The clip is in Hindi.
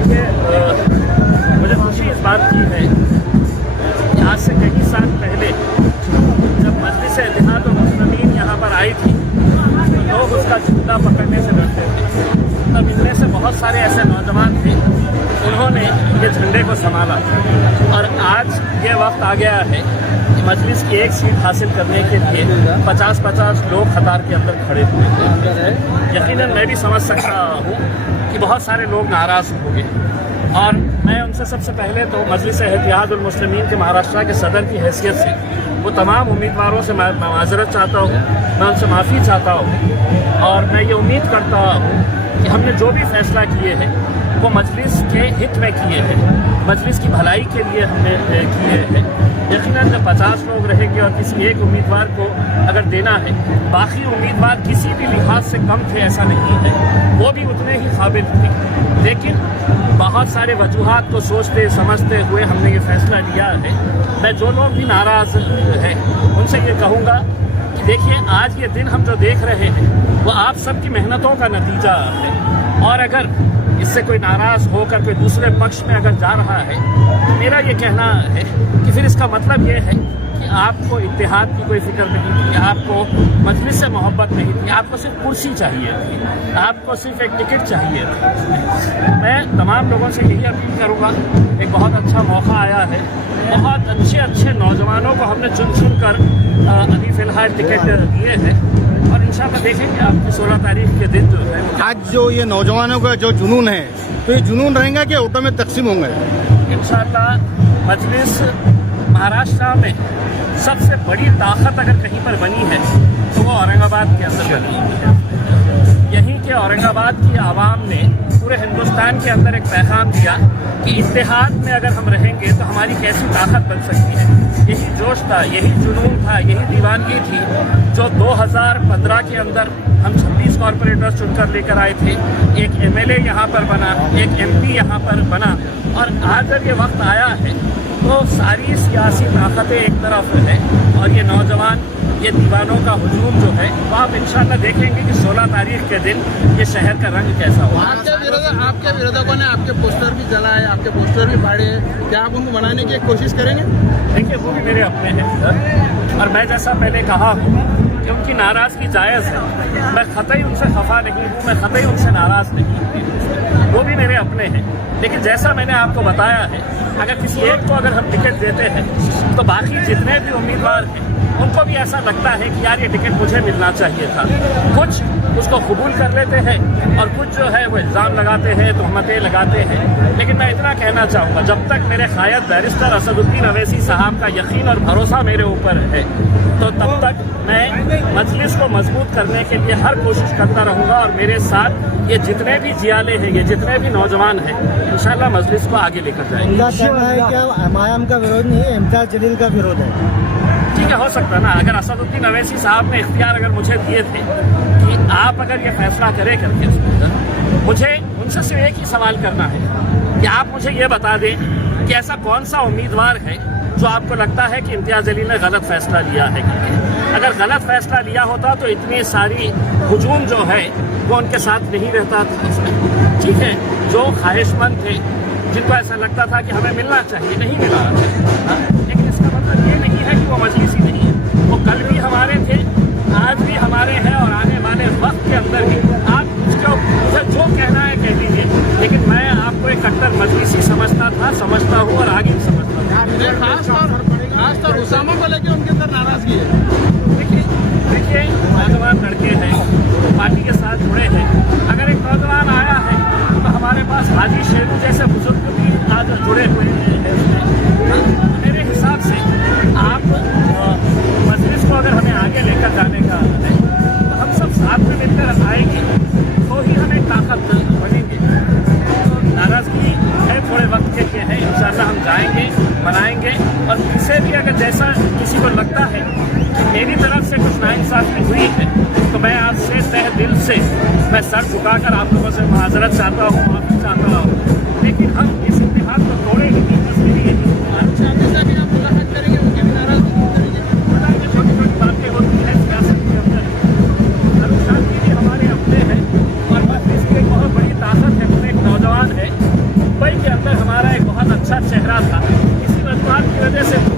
देखिए, मुझे खुशी इस बात की है कि आज से कई साल पहले जब मजलिस इत्तेहाद और मुस्लिमीन यहाँ पर आई थी तो लोग उसका झंडा पकड़ने से डरते थे। तब इनमें से बहुत सारे ऐसे नौजवान थे, उन्होंने ये झंडे को संभाला और आज ये वक्त आ गया है कि मजलिस की एक सीट हासिल करने के लिए 50-50 लोग कतार के अंदर खड़े हुए हैं। यकीनन मैं भी समझ सकता हूँ कि बहुत सारे लोग नाराज़ होंगे और मैं उनसे सबसे पहले तो मजलिस इत्तेहाद और मुस्लिमीन के महाराष्ट्र के सदर की हैसियत से वो तमाम उम्मीदवारों से मैं माजरत चाहता हूँ, मैं उनसे माफ़ी चाहता हूँ और मैं ये उम्मीद करता हूँ कि हमने जो भी फैसला किए हैं वो मजलिस के हित में किए हैं, मजलिस की भलाई के लिए हमने किए हैं। यकीनन जब 50 लोग रहेंगे और किसी एक उम्मीदवार को अगर देना है, बाकी उम्मीदवार किसी भी लिहाज से कम थे ऐसा नहीं है, वो भी उतने ही काबिल थे, लेकिन बहुत सारे वजूहात को सोचते समझते हुए हमने ये फैसला लिया है। मैं जो लोग भी नाराज़ हैं उनसे ये कहूँगा कि देखिए, आज ये दिन हम जो देख रहे हैं वो आप सबकी मेहनतों का नतीजा है और अगर इससे कोई नाराज़ होकर कोई दूसरे पक्ष में अगर जा रहा है तो मेरा ये कहना है कि फिर इसका मतलब ये है कि आपको इत्तेहाद की कोई फिक्र नहीं थी, आपको मजलिस से मोहब्बत नहीं थी, आपको सिर्फ कुर्सी चाहिए थी, आपको सिर्फ एक टिकट चाहिए थी। मैं तमाम लोगों से यही अपील करूँगा, एक बहुत अच्छा मौका आया है, बहुत अच्छे नौजवानों को हमने चुन कर अभी फ़िलहाल टिकट दिए हैं और इंशाल्लाह देखेंगे आपकी 16 तारीख के दिन जो है। आज जो ये नौजवानों का जो जुनून है, तो ये जुनून रहेगा कि ऑटो में तकसीम होंगे? इंशाल्लाह मजलिस महाराष्ट्र में सबसे बड़ी ताकत अगर कहीं पर बनी है तो वो औरंगाबाद के अंदर बनी है। यहीं के औरंगाबाद की आवाम ने पूरे हिंदुस्तान के अंदर एक पैगाम दिया कि इत्तेहाद में अगर हम रहेंगे तो हमारी कैसी ताकत बन सकती है। यही जोश था, यही जुनून था, यही दीवानगी थी जो 2015 के अंदर हम 26 कॉरपोरेटर्स चुनकर लेकर आए थे। एक एमएलए यहाँ पर बना, एक एमपी यहाँ पर बना और आज जब ये वक्त आया है तो सारी सियासी ताकतें एक तरफ है और ये नौजवान, ये दीवानों का हुजूम जो है वो आप इंशाल्लाह देखेंगे कि 16 तारीख के दिन ये शहर का रंग कैसा होगा। आपके विरोधकों ने आपके पोस्टर भी जलाए, आपके पोस्टर भी फाड़े, क्या आप उनको बनाने की कोशिश करेंगे? देखिए, वो भी मेरे अपने हैं और मैं जैसा पहले कहा हूँ कि उनकी नाराज़गी जायज़ है, मैं ख़तई उनसे खफा नहीं हूँ, मैं ख़तई उनसे नाराज़ नहीं हूँ, वो भी मेरे अपने हैं। लेकिन जैसा मैंने आपको बताया है, अगर किसी एक को अगर हम टिकट देते हैं तो बाकी जितने भी उम्मीदवार हैं उनको भी ऐसा लगता है कि यार ये टिकट मुझे मिलना चाहिए था। कुछ उसको कबूल कर लेते हैं और कुछ जो है वो इल्ज़ाम लगाते हैं, तहमतें लगाते हैं। लेकिन मैं इतना कहना चाहूँगा, जब तक मेरे क़ायद बैरिस्टर असदुद्दीन अवैसी साहब का यकीन और भरोसा मेरे ऊपर है तो तब तक मैं मजलिस को मजबूत करने के लिए हर कोशिश करता रहूँगा और मेरे साथ ये जितने भी जियाले हैं, ये जितने भी नौजवान हैं, इंशाल्लाह मजलिस को आगे लेकर जाएंगे। उनका कहना है कि एमआईएम का विरोध नहीं है, इम्तियाज जलील का विरोध है। ठीक है, हो सकता है ना, अगर असदुद्दीन अवैसी साहब ने इख्तियार अगर मुझे दिए थे कि आप अगर ये फैसला करें करके, मुझे उनसे सिर्फ एक ही सवाल करना है कि आप मुझे ये बता दें कि ऐसा कौन सा उम्मीदवार है जो आपको लगता है कि इम्तियाज जलील ने गलत फैसला लिया है। अगर गलत फैसला लिया होता तो इतनी सारी हुजूम जो है वो उनके साथ नहीं रहता था। ठीक है, जो ख्वाहिशमंद थे, जिनको ऐसा लगता था कि हमें मिलना चाहिए, नहीं मिला, लेकिन इसका मतलब ये नहीं है कि वो मजलिस ही नहीं है। वो कल भी हमारे थे, आज भी हमारे हैं और आने वाले वक्त के अंदर भी। आप मुझे जो कहना है कह दीजिए, लेकिन मैं आपको एक कट्टर मजलिसी समझता हूँ और आगे भी समझता हूँ। खासतौर उसामा को लेकर उनके अंदर नाराजगी है। देखिए, नौजवान लड़के हैं, पार्टी के साथ जुड़े हैं। अगर एक नौजवान आया है तो हमारे पास हाजी शेरू जैसे बुजुर्ग भी आज जुड़े हुए हैं। मेरे हिसाब से आप मजलिस को अगर हमें आगे लेकर जाने का है तो हम सब साथ में मिलकर आएंगे तो ही हम एक ताकत बनेंगे। नाराज़गी है, थोड़े वक्त के लिए है, इंशाल्लाह हम जाएंगे, मनाएंगे और किसी भी अगर जैसा किसी को लगता है कि मेरी तरफ से कुछ नाइंसाफ़ी हुई है तो मैं आज से तहे दिल से मैं सर झुकाकर आप लोगों से माजरत चाहता हूँ, माफ़ी चाहता हूँ। लेकिन हम इस इत्तेहाद को तोड़े ही नहीं, बस यही है। छोटी छोटी बातें होती हैं सियासत के अंदर, अनुशांति भी हमारे अपने हैं और मजलिस की एक बहुत बड़ी ताकत है। एक नौजवान है अच्छा चेहरा था, इसी वजूहत की वजह से